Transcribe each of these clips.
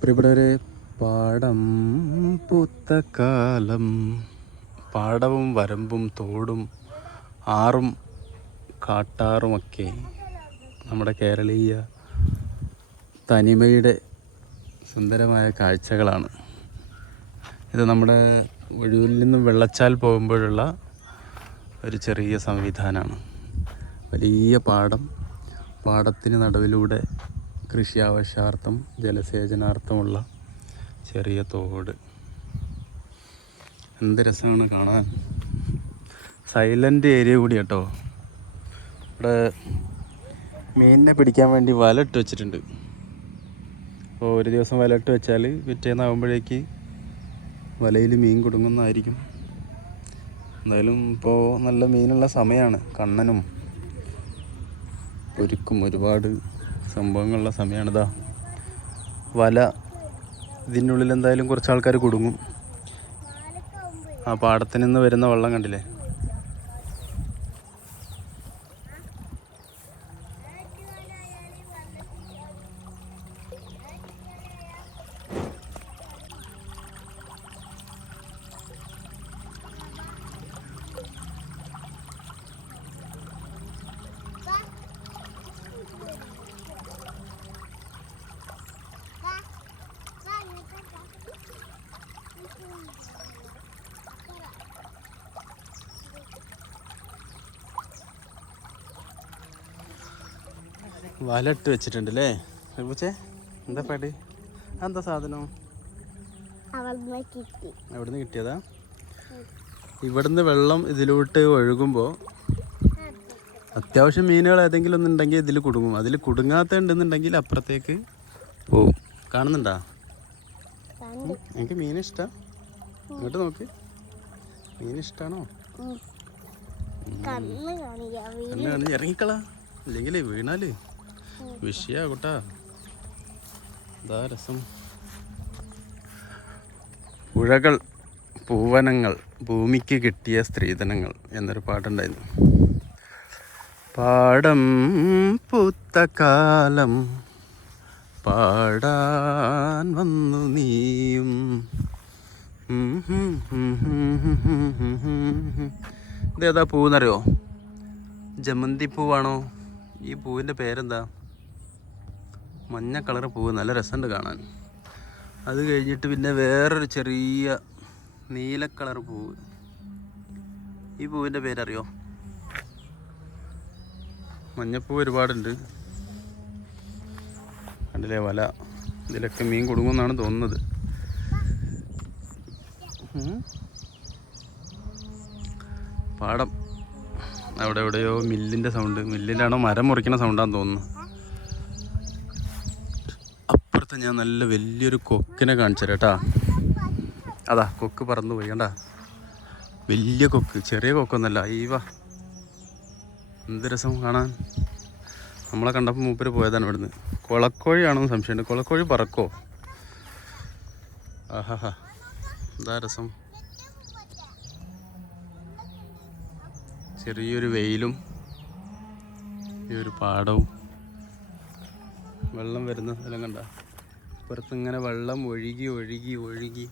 പ്രിയപ്പെട്ടവരെ പാടം പുത്തക്കാലം പാടവും വരമ്പും തോടും ആറും കാട്ടാറുമൊക്കെ നമ്മുടെ കേരളീയ തനിമയുടെ സുന്ദരമായ കാഴ്ചകളാണ്. ഇത് നമ്മുടെ ഒഴിവിൽ നിന്നും വെള്ളച്ചാൽ പോകുമ്പോഴുള്ള ഒരു ചെറിയ സംവിധാനമാണ്. വലിയ പാടം പാടത്തിന് നടുവിലൂടെ കൃഷി ആവശ്യാർത്ഥം ജലസേചനാർത്ഥമുള്ള ചെറിയ തോട്. എന്ത് രസമാണ് കാണാൻ. സൈലന്റ് ഏരിയ കൂടി കേട്ടോ. ഇവിടെ മീനിനെ പിടിക്കാൻ വേണ്ടി വല ഇട്ട് വെച്ചിട്ടുണ്ട്. അപ്പോൾ ഒരു ദിവസം വല ഇട്ട് വെച്ചാൽ പിറ്റേന്നാകുമ്പോഴേക്ക് വലയിൽ മീൻ കുടുങ്ങുന്നതായിരിക്കും. എന്തായാലും ഇപ്പോൾ നല്ല മീനുള്ള സമയമാണ്. കണ്ണനും ഒരുക്കും ഒരുപാട്. സംഭവങ്ങളുള്ള സമയമാണിതാ വല ഇതിനുള്ളിൽ എന്തായാലും കുറച്ച് ആൾക്കാർ കുടുങ്ങും. ആ പാടത്തിൽ നിന്ന് വരുന്ന വെള്ളം കണ്ടില്ലേ? വലയിട്ട് വെച്ചിട്ടുണ്ട് അല്ലേ പൂച്ചേ എന്താ പടി? എന്താ സാധനം? എവിടെ എവിടുന്ന് കിട്ടിയതാ? ഇവിടുന്ന് വെള്ളം ഇതിലോട്ട് ഒഴുകുമ്പോൾ അത്യാവശ്യം മീനുകൾ ഏതെങ്കിലും ഒന്നുണ്ടെങ്കിൽ ഇതിൽ കുടുങ്ങും. അതിൽ കുടുങ്ങാത്ത ഉണ്ടെന്നുണ്ടെങ്കിൽ അപ്പുറത്തേക്ക് പോവും. കാണുന്നുണ്ടാ? എനിക്ക് മീൻ ഇഷ്ടം? ഇങ്ങോട്ട് നോക്ക്. മീൻ ഇഷ്ടമാണോ ഇറങ്ങിക്കളാ. അല്ലെങ്കിൽ വീണാൽ. വിഷയാ കൂട്ടാ. ഇതാ രസം. പുഴകൾ പൂവനങ്ങൾ ഭൂമിക്ക് കിട്ടിയ സ്ത്രീധനങ്ങൾ എന്നൊരു പാട്ടുണ്ടായിരുന്നു. പാടം പുത്തക്കാലം പാടാൻ വന്നു നീയും. ഇതേതാ പൂവെന്നറിയോ? ജമന്തി പൂവാണോ? ഈ പൂവിന്റെ പേരെന്താ? മഞ്ഞ കളർ പൂവ് നല്ല രസമുണ്ട് കാണാൻ. അത് കഴിഞ്ഞിട്ട് പിന്നെ വേറൊരു ചെറിയ നീല കളർ പൂവ്. ഈ പൂവിന്റെ പേരറിയോ? മഞ്ഞപ്പൂ ഒരുപാടുണ്ട്. കണ്ടില്ലേ വല ഇതിലൊക്കെ മീൻ കൊടുങ്ങുമെന്നാണ് തോന്നുന്നത്. പാടം. അവിടെ എവിടെയോ മില്ലിന്റെ സൗണ്ട് മില്ലിലാണോ മരം മുറിക്കുന്ന സൗണ്ടാന്ന് തോന്നുന്നു. അപ്പുറത്ത് ഞാൻ നല്ല വലിയൊരു കൊക്കിനെ കാണിച്ചു കേട്ടാ അതാ കൊക്ക് പറന്നു പോയി കണ്ടാ? വലിയ കൊക്ക് ചെറിയ കൊക്കൊന്നല്ല ഈവ എന്ത് രസം കാണാൻ? നമ്മളെ കണ്ടപ്പോൾ മൂപ്പര് പോയതാണ് ഇവിടുന്ന്. കുളക്കോഴിയാണെന്ന് സംശയമുണ്ട്. കുളക്കോഴി പറക്കോ? ആഹാ എന്താ രസം? ചെറിയൊരു വെയിലും ഈ ഒരു പാടവും വെള്ളം വരുന്ന സ്ഥലം കണ്ട? പുറത്ത് ഇങ്ങനെ വെള്ളം ഒഴുകി ഒഴുകി ഒഴുകി.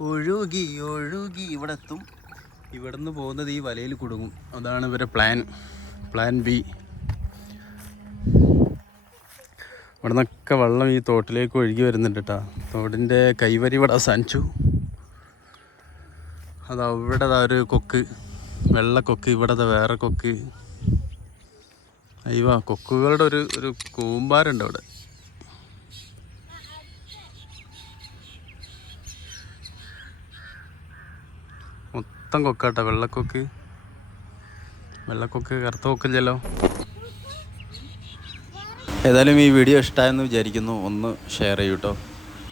ഒഴുകി ഒഴുകി. ഇവിടെ എത്തും. ഇവിടെ നിന്ന് പോകുന്നത് ഈ വലയിൽ കുടുങ്ങും. അതാണ് ഇവരെ പ്ലാൻ പ്ലാൻ ബി ഇവിടെ നിന്നൊക്കെ വെള്ളം ഈ തോട്ടിലേക്ക് ഒഴുകി വരുന്നുണ്ട് കേട്ടോ. തോടിന്റെ കൈവരി ഇവിടെ അവസാനിച്ചു. അത് അവിടെ ഒരു കൊക്ക്. വെള്ളക്കൊക്ക് ഇവിടെ ദാ വേറെ കൊക്ക്. അയ്യോ കൊക്കുകളുടെ ഒരു ഒരു കൂമ്പാരുണ്ട് അവിടെ. മൊത്തം കൊക്കാട്ടോ വെള്ളക്കൊക്ക്. വെള്ളക്കൊക്ക് കറുത്ത കൊക്കില്ലല്ലോ. ഏതായാലും ഈ വീഡിയോ ഇഷ്ടമായെന്ന് വിചാരിക്കുന്നു. ഒന്ന് ഷെയർ ചെയ്യൂട്ടോ